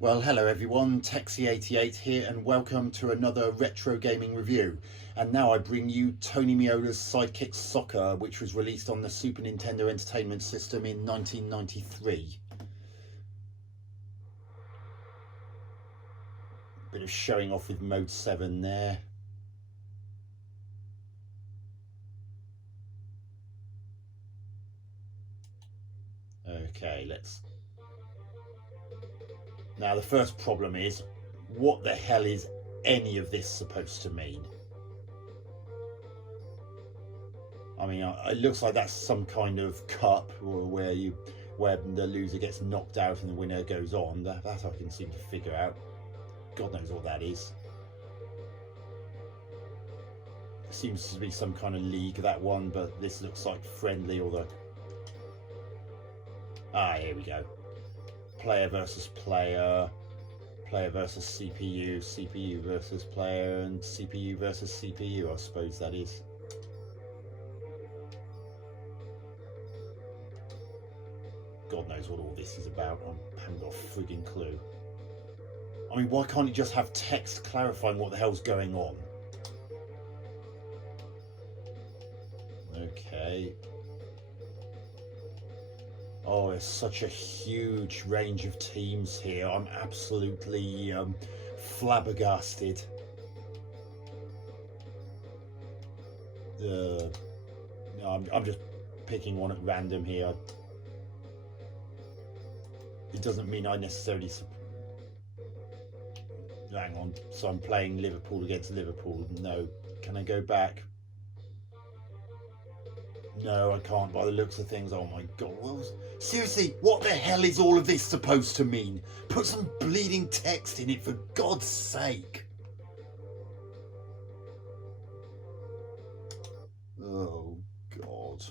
Well, hello everyone, Texie88 here and welcome to another retro gaming review. And now I bring you Tony Meola's Sidekicks Soccer, which was released on the Super Nintendo Entertainment System in 1993. Bit of showing off with Mode 7 there. Okay, let's... Now the first problem is, what the hell is any of this supposed to mean? I mean, it looks like that's some kind of cup where the loser gets knocked out and the winner goes on. That I can seem to figure out. God knows what that is. It seems to be some kind of league, that one, but this looks like friendly, although... Ah, here we go. Player versus player, player versus CPU, CPU versus player, and CPU versus CPU, I suppose that is. God knows what all this is about. I haven't got a frigging clue. I mean, why can't it just have text clarifying what the hell's going on? Okay. Oh, there's such a huge range of teams here. I'm absolutely flabbergasted. No, I'm just picking one at random here. It doesn't mean I necessarily... Hang on, so I'm playing Liverpool against Liverpool. No, can I go back? No, I can't by the looks of things. Oh my god. Well, seriously, what the hell is all of this supposed to mean? Put some bleeding text in it, for God's sake. Oh god.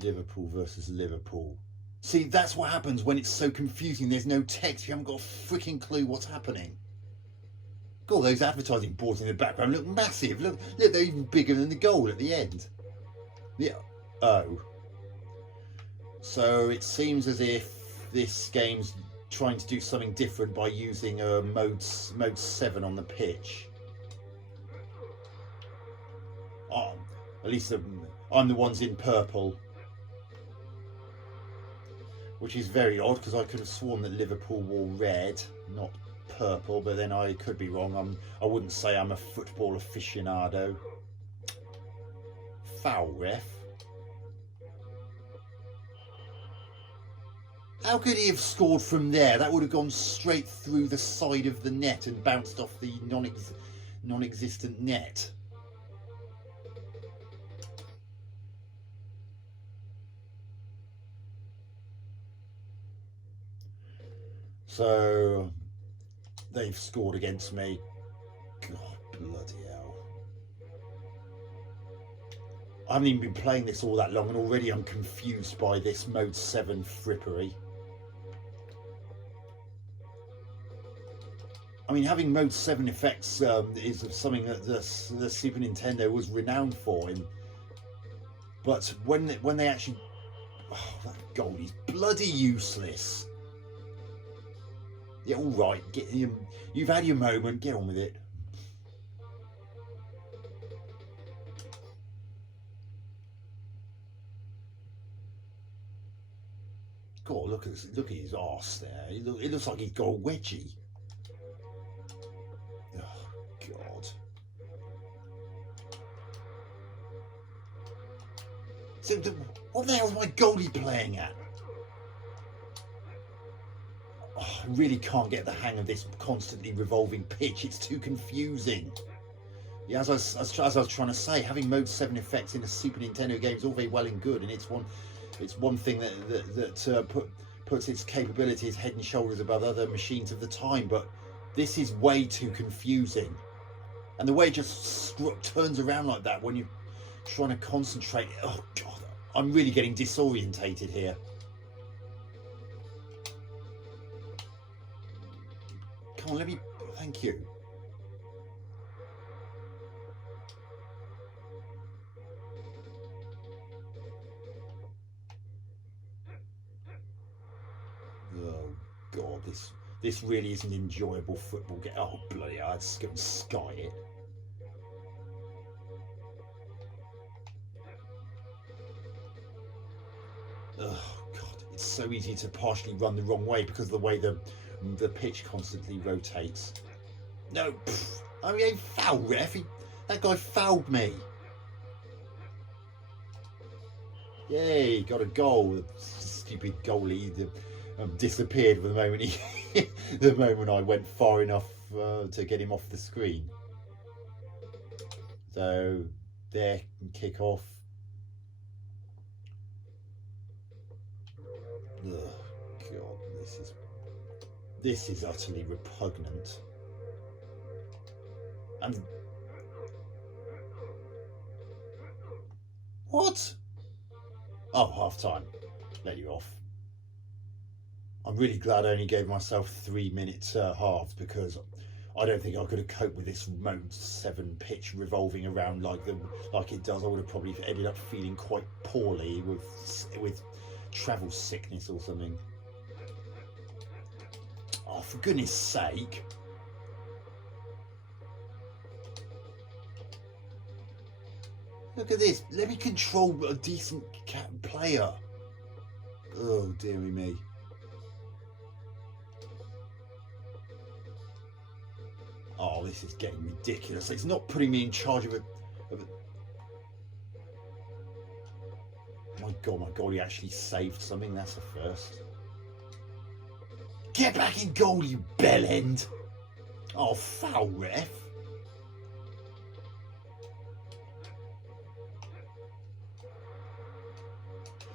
Liverpool versus Liverpool. See, that's what happens when it's so confusing. There's no text. You haven't got a freaking clue what's happening. God, those advertising boards in the background look massive. Look, they're even bigger than the goal at the end. Yeah. Oh. So it seems as if this game's trying to do something different by using mode 7 on the pitch. Oh, at least I'm the ones in purple. Which is very odd, because I could have sworn that Liverpool wore red, not purple, but then I could be wrong. I wouldn't say I'm a football aficionado. Foul, ref. How could he have scored from there? That would have gone straight through the side of the net and bounced off the non-existent net. So they've scored against me. God bloody hell. I haven't even been playing this all that long and already I'm confused by this mode 7 frippery. I mean, having mode 7 effects is something that the Super Nintendo was renowned for. But when they actually... Oh, that goal is bloody useless. Yeah, all right. You've had your moment. Get on with it. God, look at his arse there. It looks like he's got a wedgie. Oh God. So what the hell is my goalie playing at? Oh, I really can't get the hang of this constantly revolving pitch. It's too confusing. Yeah, as I was trying to say, having mode 7 effects in a Super Nintendo game is all very well and good, and it's one thing that puts its capabilities head and shoulders above other machines of the time. But this is way too confusing, and the way it just turns around like that when you're trying to concentrate. Oh God, I'm really getting disorientated here. Come on, let me... Thank you. Oh God, this really isn't enjoyable football game. Oh bloody hell, let's go and sky it. Oh God, it's so easy to partially run the wrong way because of the way the pitch constantly rotates. No, I mean, foul, ref. That guy fouled me. Yay, got a goal. The stupid goalie disappeared the moment the moment I went far enough to get him off the screen. So there, kick off. Oh God, this is utterly repugnant. And what? Oh, half time. Let you off. I'm really glad I only gave myself 3 minutes halves, because I don't think I could have coped with this Mode 7 pitch revolving around like it does. I would have probably ended up feeling quite poorly with travel sickness or something. Oh, for goodness sake. Look at this. Let me control a decent player. Oh, dearie me. Oh, this is getting ridiculous. It's not putting me in charge of a... My God, he actually saved something. That's a first. Get back in goal, you bellend. Oh, foul, ref.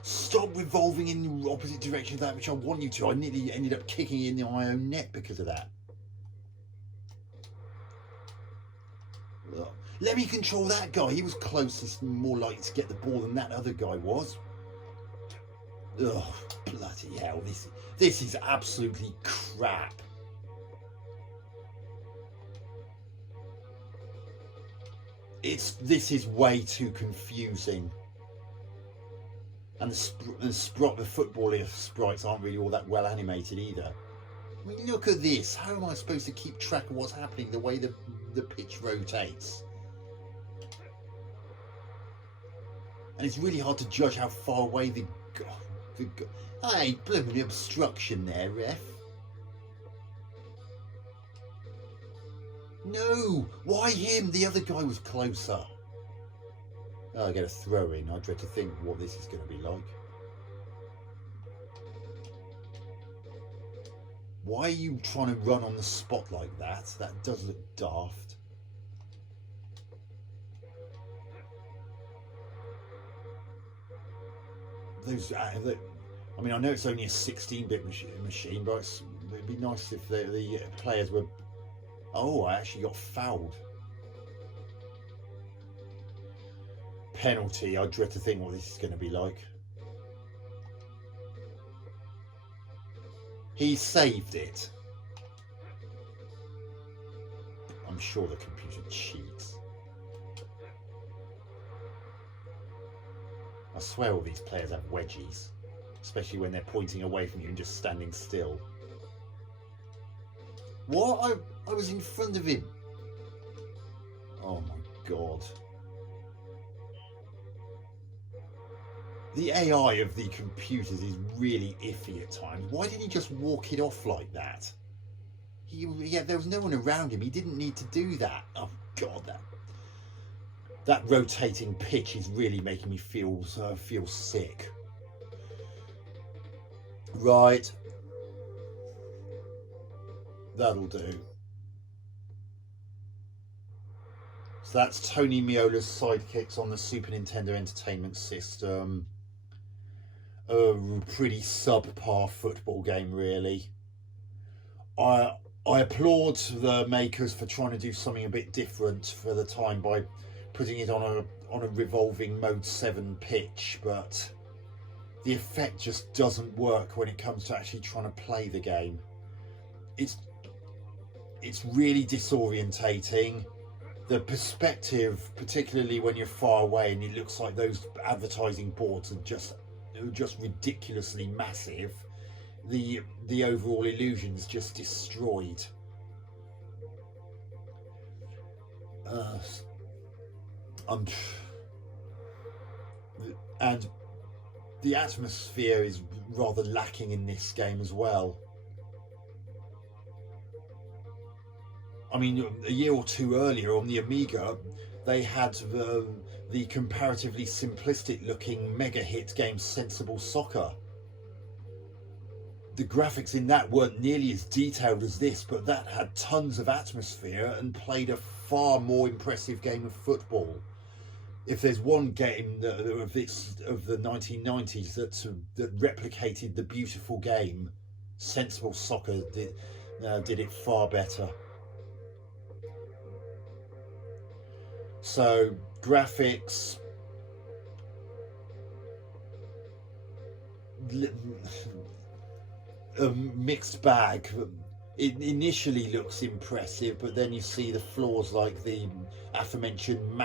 Stop revolving in the opposite direction of that which I want you to. I nearly ended up kicking in my own net because of that. Ugh. Let me control that guy. He was closest, more likely to get the ball than that other guy was. Oh, bloody hell. This is absolutely crap. This is way too confusing. And the footballer sprites aren't really all that well animated either. I mean, look at this. How am I supposed to keep track of what's happening the way the pitch rotates? And it's really hard to judge how far away hey, blooming obstruction there, ref. No! Why him? The other guy was closer. Oh, I get a throw in. I dread to think what this is going to be like. Why are you trying to run on the spot like that? That does look daft. I mean, I know it's only a 16-bit machine, but it'd be nice if the players were... Oh, I actually got fouled. Penalty. I dread to think what this is going to be like. He saved it. I'm sure the computer cheats. I swear all these players have wedgies, especially when they're pointing away from you and just standing still. What? I was in front of him. Oh my God. The AI of the computers is really iffy at times. Why didn't he just walk it off like that? There was no one around him. He didn't need to do that. Oh God, that rotating pitch is really making me feel sick. Right. That'll do. So that's Tony Meola's Sidekicks on the Super Nintendo Entertainment System. A pretty subpar football game, really. I applaud the makers for trying to do something a bit different for the time by putting it on a revolving Mode 7 pitch, but the effect just doesn't work when it comes to actually trying to play the game. It's really disorientating. The perspective, particularly when you're far away and it looks like those advertising boards are just ridiculously massive, the overall illusion's just destroyed. And the atmosphere is rather lacking in this game as well. I mean, a year or two earlier on the Amiga, they had the comparatively simplistic looking mega hit game Sensible Soccer. The graphics in that weren't nearly as detailed as this, but that had tons of atmosphere and played a far more impressive game of football. If there's one game of the 1990s that replicated the beautiful game, Sensible Soccer did it far better. So graphics, a mixed bag. It initially looks impressive, but then you see the flaws like the aforementioned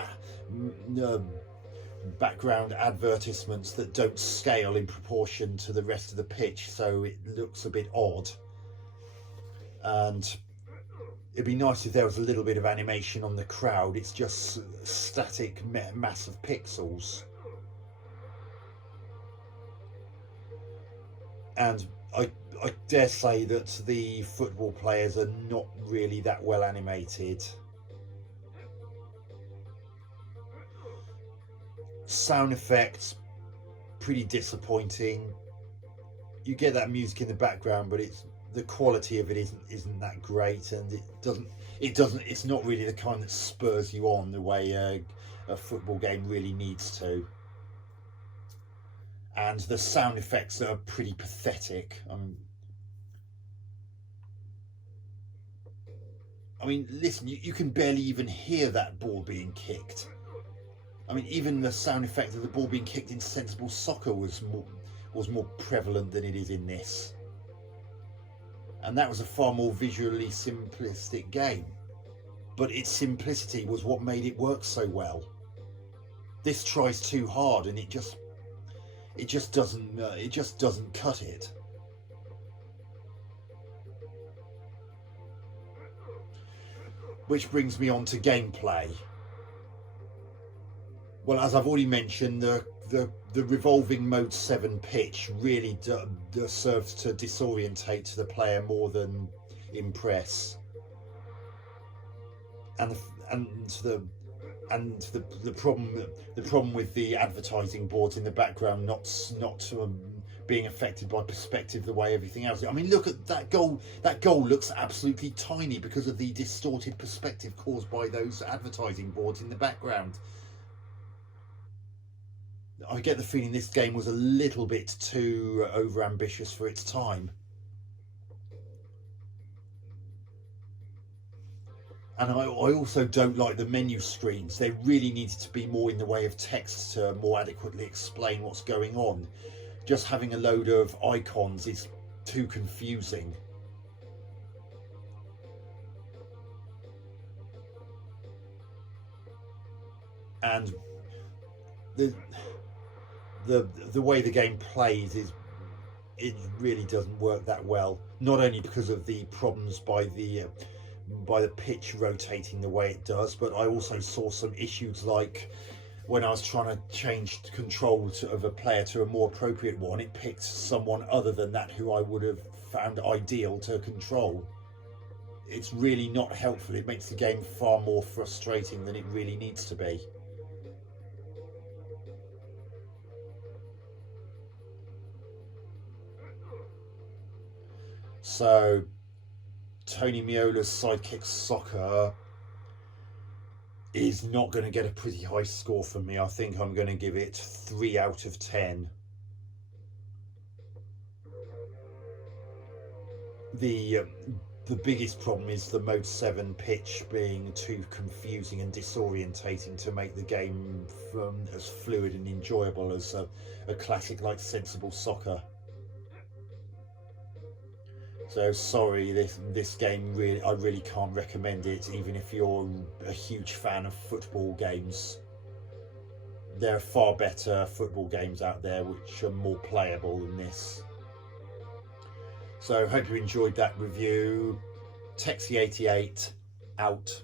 background advertisements that don't scale in proportion to the rest of the pitch, so it looks a bit odd. And it'd be nice if there was a little bit of animation on the crowd. It's just static mass of pixels. And I dare say that the football players are not really that well animated. Sound effects, pretty disappointing. You get that music in the background, but the quality of it isn't that great, and it's not really the kind that spurs you on the way a football game really needs to. And the sound effects are pretty pathetic. I mean, listen, you can barely even hear that ball being kicked. I mean, even the sound effect of the ball being kicked in Sensible Soccer was more prevalent than it is in this. And that was a far more visually simplistic game. But its simplicity was what made it work so well. This tries too hard, and it just doesn't cut it. Which brings me on to gameplay. Well, as I've already mentioned, the revolving Mode 7 pitch really serves to disorientate the player more than impress. And the problem with the advertising boards in the background not being affected by perspective the way everything else. I mean, look at that goal. That goal looks absolutely tiny because of the distorted perspective caused by those advertising boards in the background. I get the feeling this game was a little bit too overambitious for its time. And I also don't like the menu screens. They really needed to be more in the way of text to more adequately explain what's going on. Just having a load of icons is too confusing. And the way the game plays it really doesn't work that well. Not only because of the problems by the pitch rotating the way it does, but I also saw some issues like when I was trying to change control of a player to a more appropriate one, it picked someone other than that who I would have found ideal to control. It's really not helpful. It makes the game far more frustrating than it really needs to be. So Tony Meola's Sidekicks Soccer is not going to get a pretty high score from me. I think I'm going to give it 3 out of 10. The biggest problem is the Mode 7 pitch being too confusing and disorientating to make the game as fluid and enjoyable as a classic like Sensible Soccer. So sorry, this game I really can't recommend it, even if you're a huge fan of football games. There are far better football games out there which are more playable than this. So hope you enjoyed that review. Texie88 out.